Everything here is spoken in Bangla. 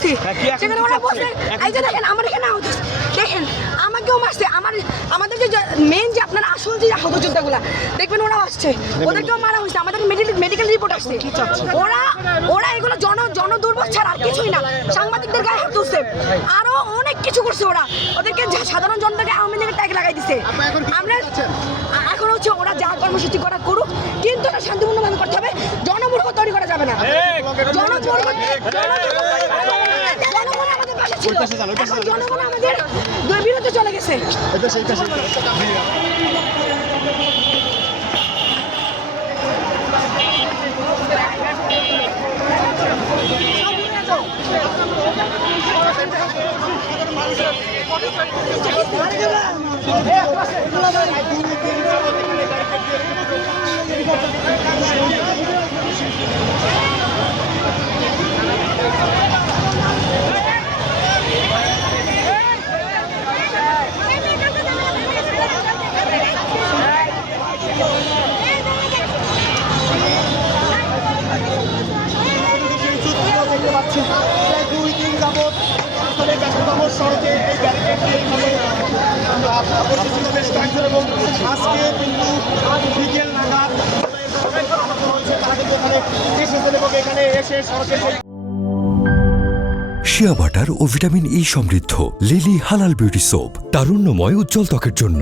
করছি, সেখানে ওরা বলছে এই যে দেখেন আমার এখানে আহত হয়েছে, দেখেন আমাকেও মারছে, আমাদের যে মেন যে আপনার আসল যে আহত যোদ্ধাগুলা দেখবেন ওরা আসছে, ওদেরকেও মারা হয়েছে, আমাদের মেডিকেল রিপোর্ট আসছে। ওরা এগুলো জন দুর্ভোগ ছাড়া আর কিছুই না, সাংবাদিকদের গায়ে হাত তুলছে, আরো অনেক কিছু করছে ওরা, ওদেরকে সাধারণ জনতাকে আওয়ামী লীগের ট্যাগ লাগাই দিছে। আমরা এখন হচ্ছে ওরা যা কর্মসূচি করা করুক, কিন্তু এটা শান্তিপূর্ণভাবে করতে হবে, জনমূর্খ তৈরি করা যাবে না। জনগণ আমাদের পাশে ছিল, এখন জনগণ আমাদের বিরুদ্ধে চলে গেছে। আজকে কিন্তু বিকেল নাগাদ এখানে এসে সড়কে শিয়া বাটার ও ভিটামিন ই সমৃদ্ধ লিলি হালাল বিউটি সোপ, তারুণ্যময় উজ্জ্বল ত্বকের জন্য।